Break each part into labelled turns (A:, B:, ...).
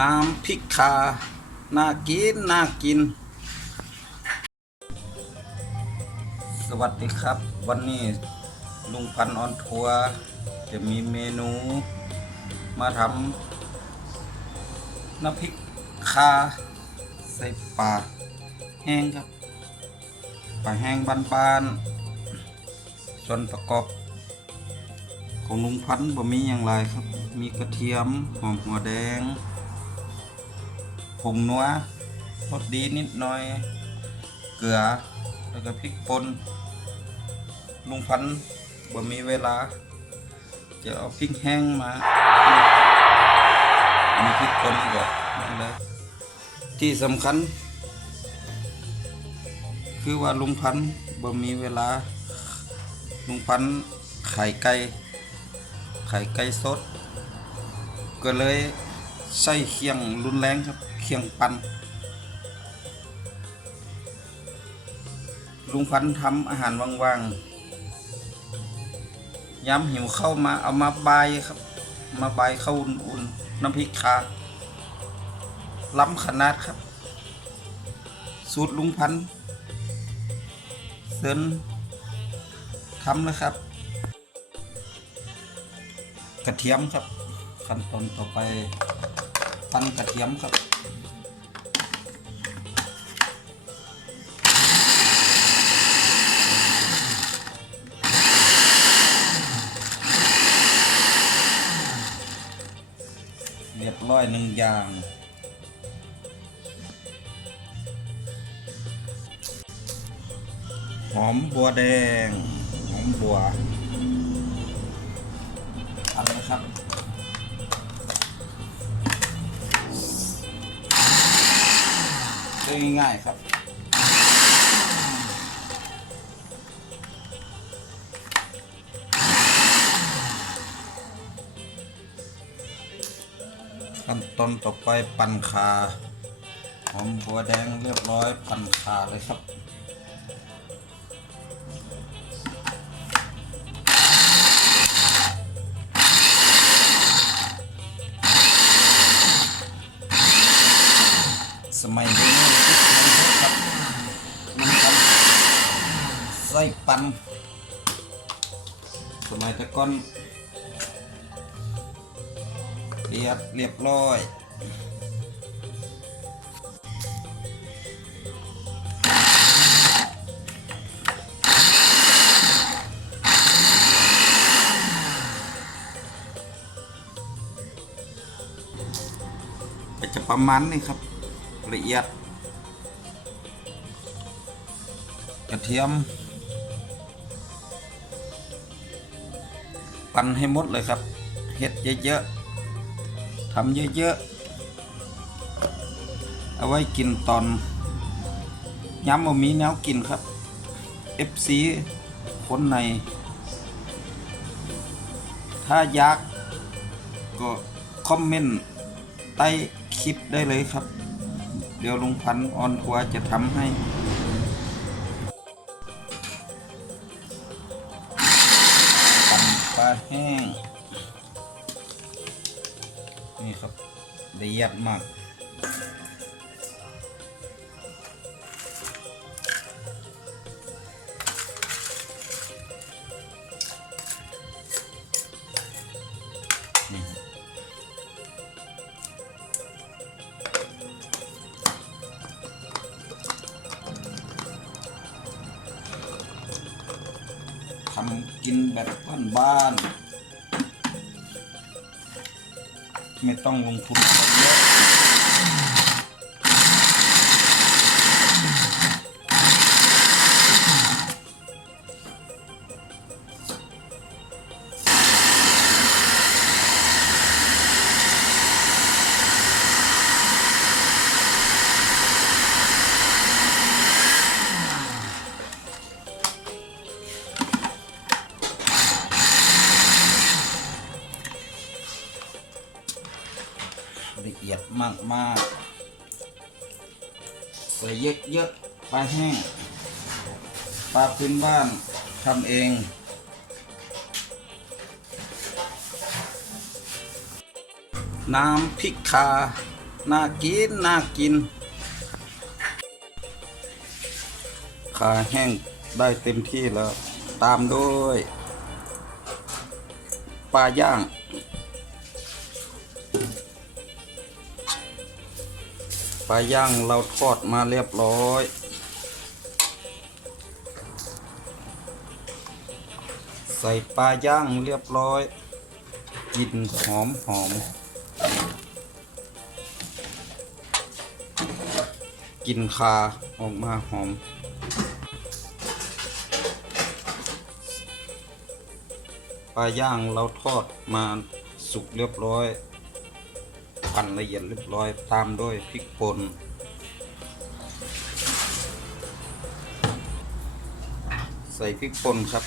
A: น้ำพริกคา น่ากิน น่ากิน สวัสดีครับ วันนี้ลุงพันธ์ออนทัวร์จะมีเมนูมาทำน้ำพริกคา ใส่ปลาแห้งครับปลาแห้งบานๆส่วนประกอบ ของลุงพันธ์บ่มีอย่างไรครับ มีกระเทียม หอมหัวแดง งนัวรสดีนิดหน่อย เกลือ แล้วก็พริกป่นลุงพันบ่มีเวลา จะเอาพริกแห้งมามีพริกป่นก่อนนั่นเลยที่สำคัญ คือว่าลุงพันบ่มีเวลา ลุงพันไข่ไก่ไข่ไก่สด ก็เลย ใส่เคียงรุนแรงครับเคียงปันลุงพันทำอาหารว่างๆย้ำหิวเข้ามาเอามาบายครับ มาบายข้าวอุ่นๆน้ำพริกคาล้ำขนาดครับ สูตรลุงพันเซินทำนะครับ กระเทียมครับขั้นตอนต่อไปันกระเทียมครับเรียบร้อยหนึ่งอย่างหอมบัวแดง หอมบัวอันนะครับ ได้ง่ายๆครับขั้นตอนต่อไปปั่นคาหอมบัวแดงเรียบร้อยปั่นคาเลยครับ ปันสมัยตะก้อนเรียบเรียบร้อยก็จะประมาณนี้ครับละเอียดกระเทียม ปั่นให้หมดเลยครับเห็ดเยอะๆทำเยอะๆ เอาไว้กินตอนย้ำว่ามีแนวกินครับ FC คนใน ถ้าอยากก็คอมเมนต์ใต้คลิปได้เลยครับ เดี๋ยวลุงพันออนทัวจะทำให้ แห้ง นี่ครับละเอียดมาก แบบบ้านๆไม่ต้องลงทุนอะไรเยอะ มากใส่เยอะๆปลาแห้งปลาพื้นบ้านทำเองน้ำพริกคา น่ากิน น่ากิน ขาแห้งได้เต็มที่แล้ว ตามด้วย ปลาย่าง ปลาย่างเราทอดมาเรียบร้อย ใส่ปลาย่างเรียบร้อยกลิ่นหอมหอมกลิ่นคาออกมาหอม ปลาย่างเราทอดมาสุกเรียบร้อย ปั่นละเอียดเรียบร้อยตามด้วยพริกป่นใส่พริกป่นครับ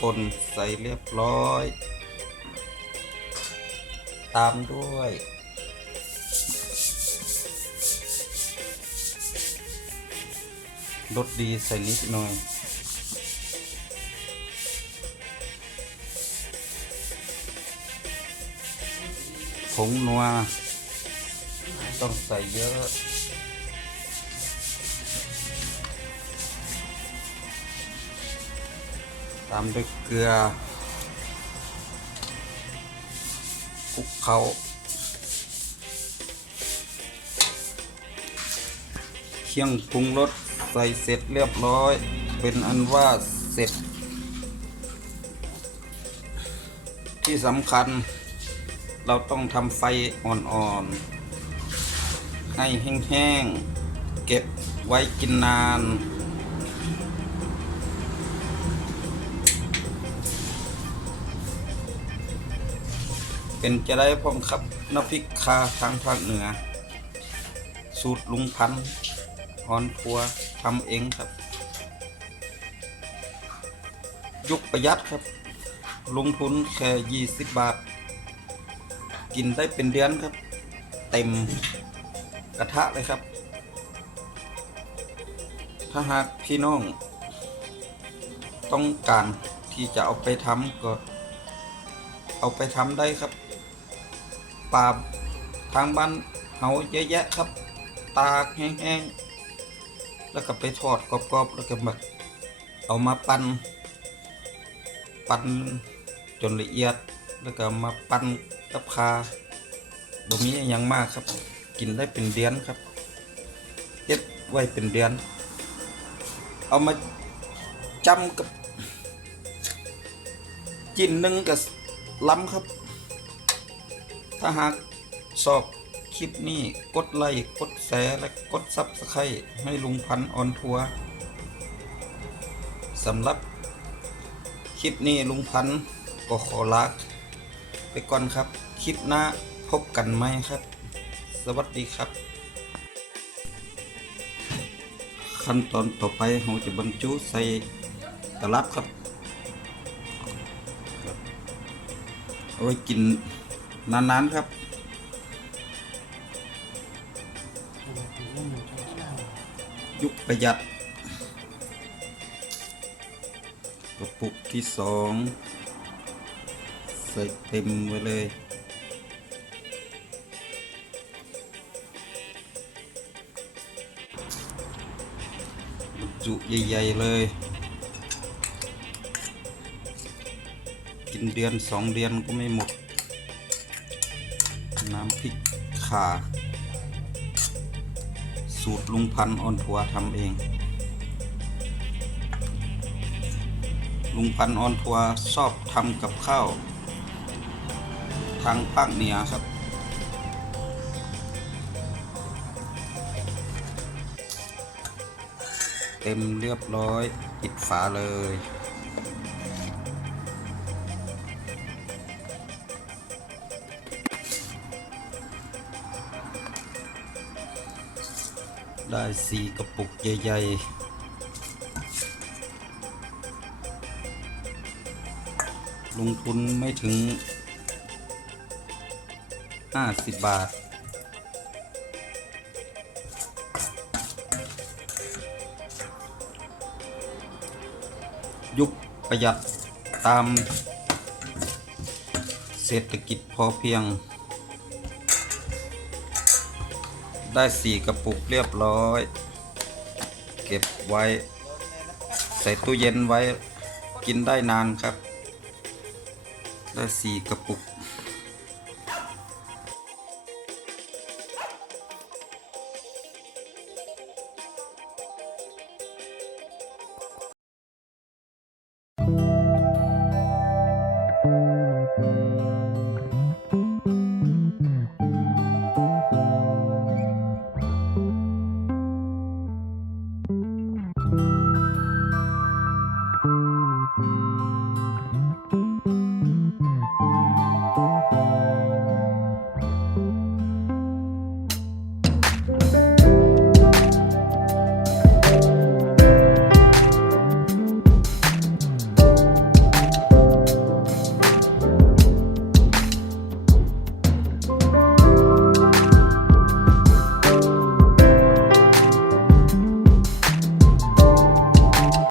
A: ป่นใส่เรียบร้อย ตามด้วยรสดีใส่นิดหน่อย ผงนัว ต้องใส่เยอะ ตามด้วยเกลือคลุกเขาเคี่ยงปรุงรสใส่เสร็จเรียบร้อย เป็นอันว่าเสร็จ ที่สำคัญ เราต้องทำไฟอ่อนๆ ให้แห้งๆ เก็บไว้กินนาน เป็นจะได้พร้อมครับน้ำพริกคาทางภาคเหนือ สูตรลุงพันธ์ฮอนทัวทำเองครับ ยุคประหยัดครับ ลงทุนแค่ 20 บาท กินได้เป็นเดือนครับ เต็มกระทะเลยครับ ถ้าหากพี่น้อง ต้องการที่จะเอาไปทำก็เอาไปทำได้ครับ ปลาทางบ้านเฮาเยอะแยะครับ ตากแห้งๆ แล้วก็ไปทอดกรอบๆ แล้วก็มาเอามาปั้นปั้นจนละเอียด แล้วก็มาปั้นกับคาบ่มีอหย่างมากครับ กินได้เป็นเดือนครับเก็บไว้เป็นเดือน เอามาจำกับ จิ้นหนึ่งกับล้ำครับ ถ้าหากชอบคลิปนี้กดไลค์กดแชร์และกดซับสไครต์ให้ลุงพันธ์ออนทัวร์สำหรับคลิปนี้ลุงพันธ์ก็ขอลาไปก่อนครับ คลิปหน้าพบกันไหมครับ สวัสดีครับ ขั้นตอนต่อไปเราจะบรรจุใส่ตลับครับ เอาไว้กิน นานๆครับ ยุคประหยัดกระปุกที่สองใส่เต็มไว้เลย จุใหญ่ๆเลย กินเดือนสองเดือนก็ไม่หมด น้ำพริกข่า สูตรลุงพันน์ออนทัวทำเอง ลุงพันน์ออนทัวชอบทำกับข้าว ทางภาคเหนือครับ เต็มเรียบร้อยปิดฝาเลย ได้สี่กระปุกใหญ่ๆ ลงทุนไม่ถึง 50 บาท ยุคประหยัดตามเศรษฐกิจพอเพียง ได้สี่กระปุกเรียบร้อย เก็บไว้ ใส่ตู้เย็นไว้กินได้นานครับ ได้สี่กระปุก